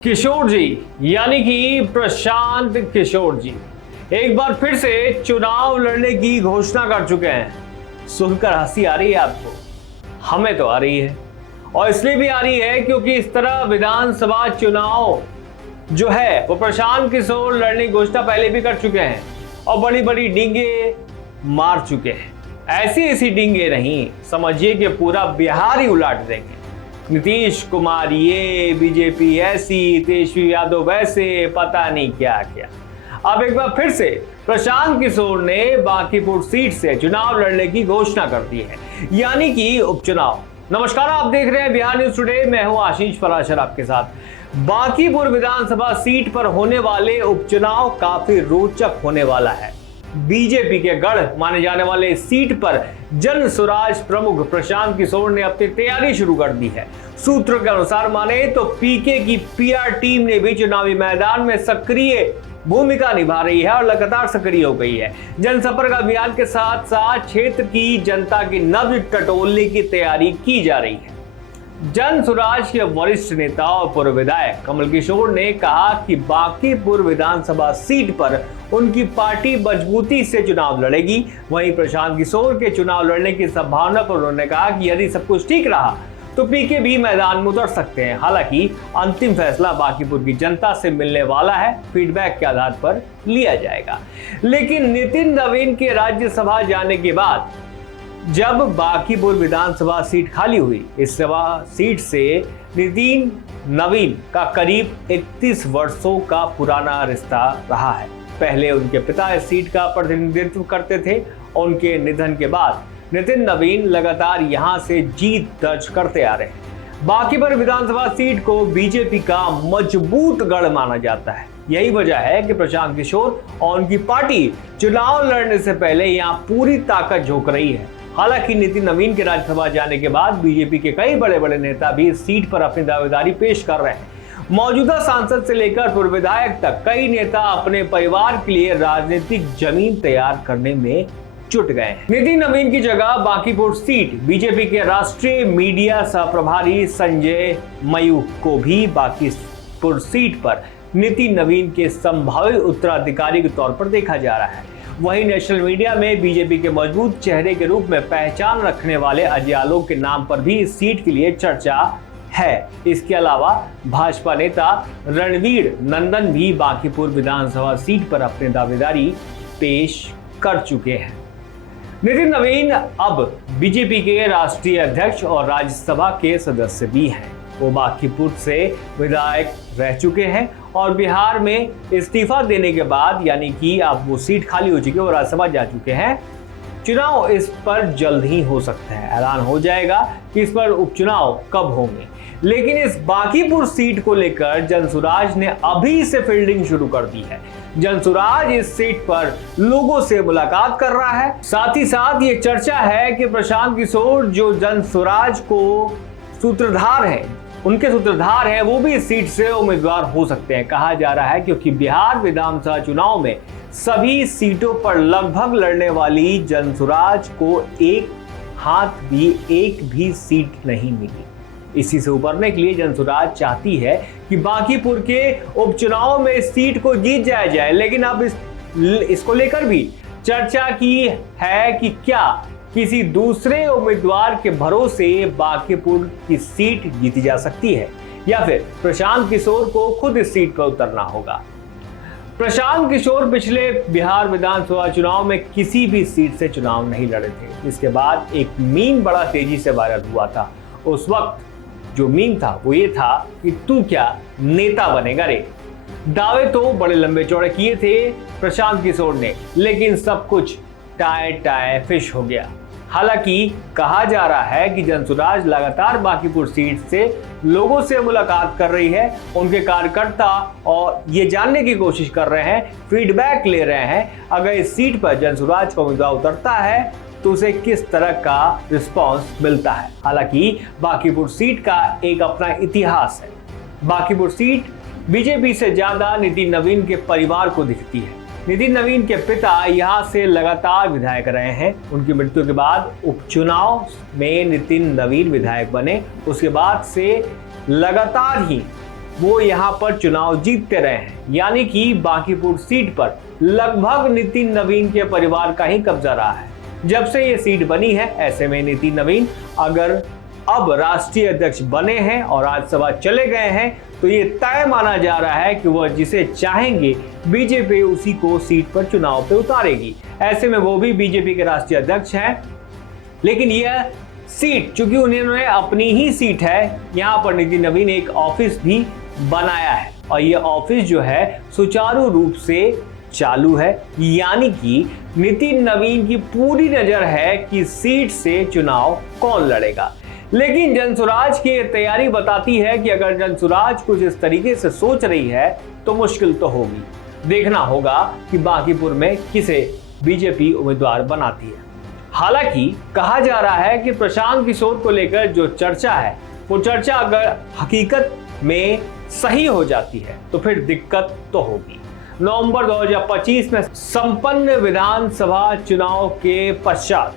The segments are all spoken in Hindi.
किशोर जी यानी कि प्रशांत किशोर जी एक बार फिर से चुनाव लड़ने की घोषणा कर चुके हैं। सुनकर हंसी आ रही है आपको? हमें तो आ रही है, और इसलिए भी आ रही है क्योंकि इस तरह विधानसभा चुनाव जो है वो प्रशांत किशोर लड़ने की घोषणा पहले भी कर चुके हैं और बड़ी बड़ी डींगे मार चुके हैं। ऐसी डींगे नहीं, समझिए कि पूरा बिहार ही उलाट देंगे। नीतीश कुमार ये, बीजेपी ऐसी, तेजस्वी यादव वैसे, पता नहीं क्या क्या। अब एक बार फिर से प्रशांत किशोर ने बांकीपुर सीट से चुनाव लड़ने की घोषणा कर दी है, यानी कि उपचुनाव। नमस्कार, आप देख रहे हैं बिहार न्यूज टुडे। मैं हूं आशीष पराशर आपके साथ। बांकीपुर विधानसभा सीट पर होने वाले उपचुनाव काफी रोचक होने वाला है। बीजेपी के गढ़ माने जाने वाले इस सीट पर जन स्वराज प्रमुख प्रशांत किशोर ने अपनी तैयारी शुरू कर दी है। सूत्रों के अनुसार माने तो पीके की पीआर टीम ने भी चुनावी मैदान में सक्रिय भूमिका निभा रही है और लगातार सक्रिय हो गई है। जनसंपर्क अभियान के साथ साथ क्षेत्र की जनता की नब्ज टटोलने की तैयारी की जा रही है। जन स्वराज के वरिष्ठ नेता और पूर्व विधायक कमल किशोर ने कहा कि बांकीपुर विधानसभा सीट पर उनकी पार्टी मजबूती से चुनाव लड़ेगी। वहीं प्रशांत किशोर के चुनाव लड़ने की संभावना पर उन्होंने कहा कि यदि सब कुछ ठीक रहा तो पीके भी मैदान में उतर सकते हैं। हालांकि अंतिम फैसला बांकीपुर की जनता से मिलने वाला है, फीडबैक के आधार पर लिया जाएगा। लेकिन नितिन नवीन के राज्यसभा जाने के बाद जब बांकीपुर विधानसभा सीट खाली हुई, इस सीट से नितिन नवीन का करीब 31 वर्षों का पुराना रिश्ता रहा है। पहले उनके पिता इस सीट का प्रतिनिधित्व करते थे और उनके निधन के बाद नितिन नवीन लगातार यहां से जीत दर्ज करते आ रहे हैं। बांकीपुर विधानसभा सीट को बीजेपी का मजबूत गढ़ माना जाता है। यही वजह है कि प्रशांत किशोर और उनकी पार्टी चुनाव लड़ने से पहले यहां पूरी ताकत झोंक रही है। हालांकि नितिन नवीन के राज्यसभा जाने के बाद बीजेपी के कई बड़े बड़े नेता भी इस सीट पर अपनी दावेदारी पेश कर रहे हैं। मौजूदा सांसद से लेकर पूर्व विधायक तक कई नेता अपने परिवार के लिए राजनीतिक जमीन तैयार करने में जुट गए हैं। नितिन नवीन की जगह बांकीपुर सीट बीजेपी के राष्ट्रीय मीडिया सह प्रभारी संजय मयूख को भी बांकीपुर सीट पर नितिन नवीन के संभावित उत्तराधिकारी के तौर पर देखा जा रहा है। वहीं नेशनल मीडिया में बीजेपी के मजबूत चेहरे के रूप में पहचान रखने वाले अजय आलोक के नाम पर भी इस सीट के लिए चर्चा है। इसके अलावा भाजपा नेता रणवीर नंदन भी बांकीपुर विधानसभा सीट पर अपनी दावेदारी पेश कर चुके हैं। नितिन नवीन अब बीजेपी के राष्ट्रीय अध्यक्ष और राज्यसभा के सदस्य भी हैं। वो बांकीपुर से विधायक रह चुके हैं और बिहार में इस्तीफा देने के बाद यानी कि अब वो सीट खाली हो चुकी है, वो राज्यसभा जा चुके हैं। चुनाव इस पर जल्द ही हो सकता है, ऐलान हो जाएगा कि इस पर उपचुनाव कब होंगे। लेकिन इस बांकीपुर सीट को लेकर जनसुराज ने अभी से फील्डिंग शुरू कर दी है। जनसुराज इस सीट पर लोगों से मुलाकात कर रहा है। साथ ही साथ ये चर्चा है कि प्रशांत किशोर जो जनसुराज को सूत्रधार है, उनके सूत्रधार हैं, वो भी इस सीट से उम्मीदवार हो सकते हैं। कहा जा रहा है क्योंकि बिहार विधानसभा चुनाव में सभी सीटों पर लगभग लड़ने वाली जनसुराज को एक भी सीट नहीं मिली। इसी से उबरने के लिए जनसुराज चाहती है कि बांकीपुर के उपचुनाव में इस सीट को जीत जाया जाए। लेकिन अब इसको लेकर भी चर्चा की है कि क्या किसी दूसरे उम्मीदवार के भरोसे बांकीपुर की सीट जीती जा सकती है या फिर प्रशांत किशोर को खुद इस सीट पर उतरना होगा। प्रशांत किशोर पिछले बिहार विधानसभा चुनाव में किसी भी सीट से चुनाव नहीं लड़े थे। इसके बाद एक मीम बड़ा तेजी से वायरल हुआ था। उस वक्त जो मीम था वो ये था कि तू क्या नेता बनेगा रे। दावे तो बड़े लंबे चौड़े किए थे प्रशांत किशोर ने, लेकिन सब कुछ टाए फिश हो गया। हालांकि कहा जा रहा है कि जनसुराज लगातार बांकीपुर सीट से लोगों से मुलाकात कर रही है। उनके कार्यकर्ता और ये जानने की कोशिश कर रहे हैं, फीडबैक ले रहे हैं, अगर इस सीट पर जनसुराज का उम्मीदवार उतरता है तो उसे किस तरह का रिस्पांस मिलता है। हालांकि बांकीपुर सीट का एक अपना इतिहास है। बांकीपुर सीट बीजेपी से ज्यादा नितिन नवीन के परिवार को दिखती है। नितिन नवीन के पिता यहां से लगातार विधायक रहे हैं। उनकी मृत्यु के बाद उपचुनाव में नितिन नवीन विधायक बने। उसके बाद से लगातार ही वो यहाँ पर चुनाव जीतते रहे हैं, यानी कि बांकीपुर सीट पर लगभग नितिन नवीन के परिवार का ही कब्जा रहा है जब से ये सीट बनी है। ऐसे में नितिन नवीन अगर अब राष्ट्रीय अध्यक्ष बने हैं और राज्यसभा चले गए हैं तो ये तय माना जा रहा है कि वह जिसे चाहेंगे बीजेपी उसी को सीट पर चुनाव पे उतारेगी। ऐसे में वो भी बीजेपी के राष्ट्रीय अध्यक्ष हैं, लेकिन यह सीट चूंकि उन्होंने अपनी ही सीट है, यहाँ पर नितिन नवीन एक ऑफिस भी बनाया है और ये ऑफिस जो है सुचारू रूप से चालू है, यानी कि नितिन नवीन की पूरी नजर है कि सीट से चुनाव कौन लड़ेगा। लेकिन जनसुराज की तैयारी बताती है कि अगर जनसुराज कुछ इस तरीके से सोच रही है तो मुश्किल तो होगी। देखना होगा कि बांकीपुर में किसे बीजेपी उम्मीदवार बनाती है। हालांकि कहा जा रहा है कि प्रशांत किशोर को लेकर जो चर्चा है वो चर्चा अगर हकीकत में सही हो जाती है तो फिर दिक्कत तो होगी। नवंबर 2025 में संपन्न विधानसभा चुनाव के पश्चात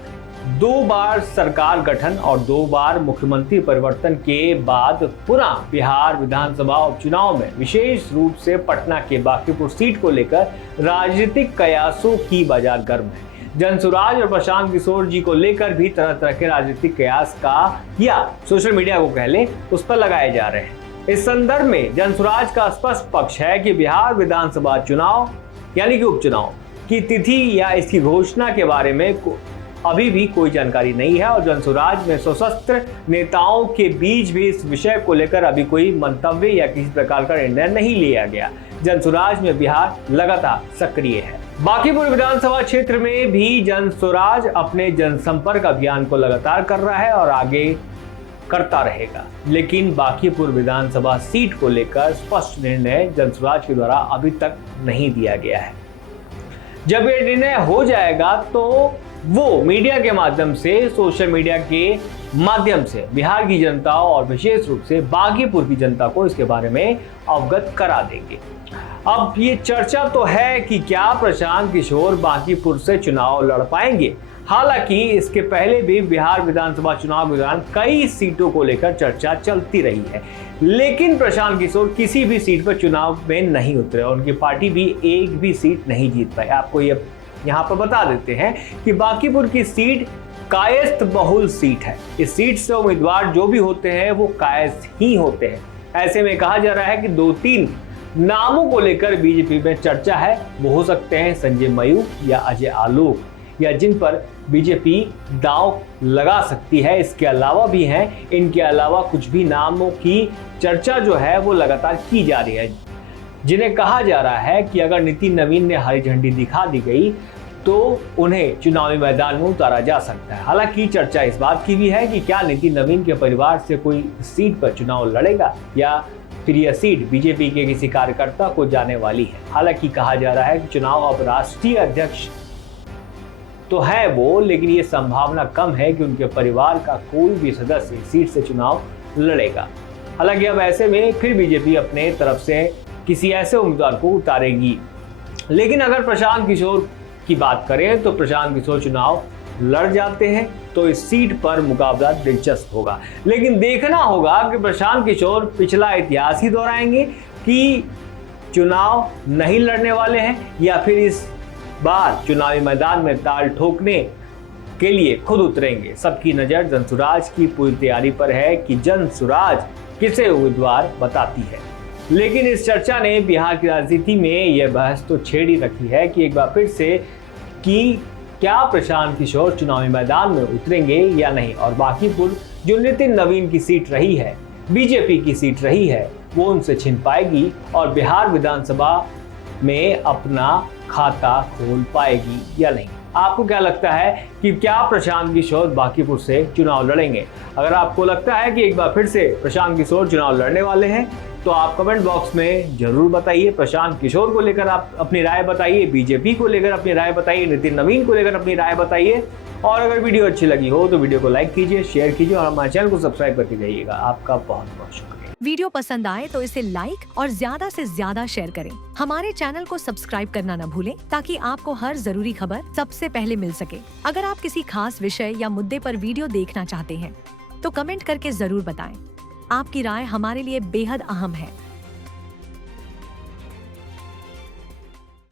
2 बार सरकार गठन और 2 बार मुख्यमंत्री परिवर्तन के बाद पुनः बिहार विधानसभा उपचुनाव में विशेष रूप से पटना के बांकीपुर सीट को लेकर राजनीतिक कयासों की बाजार गर्म है। जनसुराज और प्रशांत किशोर जी को लेकर भी तरह तरह के राजनीतिक कयास का या सोशल मीडिया को कह ले उस पर लगाए जा रहे हैं। इस संदर्भ में जनसुराज का स्पष्ट पक्ष है कि बिहार विधानसभा चुनाव यानी कि उपचुनाव की तिथि या इसकी घोषणा के बारे में अभी भी कोई जानकारी नहीं है और जनसुराज में सशस्त्र नेताओं के बीच भी इस विषय को लेकर अभी कोई मंतव्य या किसी प्रकार का निर्णय नहीं लिया गया। जनसुराज में बिहार लगातार सक्रिय है। बांकीपुर विधानसभा क्षेत्र में भी जनसुराज अपने जनसंपर्क अभियान को लगातार कर रहा है और आगे करता रहेगा, लेकिन बांकीपुर विधानसभा सीट को लेकर स्पष्ट निर्णय जनसुराज के द्वारा अभी तक नहीं दिया गया है। जब यह निर्णय हो जाएगा तो वो मीडिया के माध्यम से, सोशल मीडिया के माध्यम से बिहार की जनता और विशेष रूप से बांकीपुर की जनता को इसके बारे में अवगत करा देंगे। अब ये चर्चा तो है कि क्या प्रशांत किशोर बांकीपुर से चुनाव लड़ पाएंगे। हालांकि इसके पहले भी बिहार विधानसभा चुनाव के दौरान कई सीटों को लेकर चर्चा चलती रही है, लेकिन प्रशांत किशोर किसी भी सीट पर चुनाव में नहीं उतरे और उनकी पार्टी भी एक भी सीट नहीं जीत पाई। आपको ये यहाँ पर बता देते हैं कि बांकीपुर की सीट कायस्थ बहुल सीट है। इस सीट से उम्मीदवार जो भी होते हैं वो कायस्थ ही होते हैं। ऐसे में कहा जा रहा है कि 2-3 नामों को लेकर बीजेपी में चर्चा है। वो हो सकते हैं संजय मयूख या अजय आलोक, या जिन पर बीजेपी दांव लगा सकती है। इसके अलावा भी हैं, इनके अलावा कुछ भी नामों की चर्चा जो है वो लगातार की जा रही है, जिन्हें कहा जा रहा है कि अगर नितिन नवीन ने हरी झंडी दिखा दी गई तो उन्हें चुनावी मैदान में उतारा जा सकता है। हालांकि चर्चा इस बात की भी है कि क्या नितिन नवीन के परिवार से कोई सीट पर चुनाव लड़ेगा या फिर यह सीट बीजेपी के किसी कार्यकर्ता को जाने वाली है। हालांकि कहा जा रहा है कि चुनाव अब राष्ट्रीय अध्यक्ष तो है वो, लेकिन ये संभावना कम है कि उनके परिवार का कोई भी सदस्य सीट से चुनाव लड़ेगा। हालांकि अब ऐसे में फिर बीजेपी अपने तरफ से किसी ऐसे उम्मीदवार को उतारेगी। लेकिन अगर प्रशांत किशोर की बात करें तो प्रशांत किशोर चुनाव लड़ जाते हैं तो इस सीट पर मुकाबला दिलचस्प होगा। लेकिन देखना होगा कि प्रशांत किशोर पिछला इतिहास ही दोहराएंगे कि चुनाव नहीं लड़ने वाले हैं या फिर इस बार चुनावी मैदान में ताल ठोकने के लिए खुद उतरेंगे। सबकी नजर जनसुराज की पूरी तैयारी पर है कि जनसुराज किसे उम्मीदवार बताती है। लेकिन इस चर्चा ने बिहार की राजनीति में यह बहस तो छेड़ ही रखी है कि एक बार फिर से कि क्या प्रशांत किशोर चुनावी मैदान में उतरेंगे या नहीं, और बांकीपुर जो नितिन नवीन की सीट रही है, बीजेपी की सीट रही है, वो उनसे छिन पाएगी और बिहार विधानसभा में अपना खाता खोल पाएगी या नहीं। आपको क्या लगता है कि क्या प्रशांत किशोर बांकीपुर से चुनाव लड़ेंगे? अगर आपको लगता है कि एक बार फिर से प्रशांत किशोर चुनाव लड़ने वाले हैं तो आप कमेंट बॉक्स में जरूर बताइए। प्रशांत किशोर को लेकर आप अपनी राय बताइए, बीजेपी को लेकर अपनी राय बताइए, नितिन नवीन को लेकर अपनी राय बताइए। और अगर वीडियो अच्छी लगी हो तो वीडियो को लाइक कीजिए, शेयर कीजिए और हमारे चैनल को सब्सक्राइब करके जाइएगा। आपका बहुत बहुत शुक्रिया। वीडियो पसंद आए तो इसे लाइक और ज्यादा से ज्यादा शेयर करें। हमारे चैनल को सब्सक्राइब करना न भूलें ताकि आपको हर जरूरी खबर सबसे पहले मिल सके। अगर आप किसी खास विषय या मुद्दे पर वीडियो देखना चाहते हैं तो कमेंट करके जरूर बताएं। आपकी राय हमारे लिए बेहद अहम है।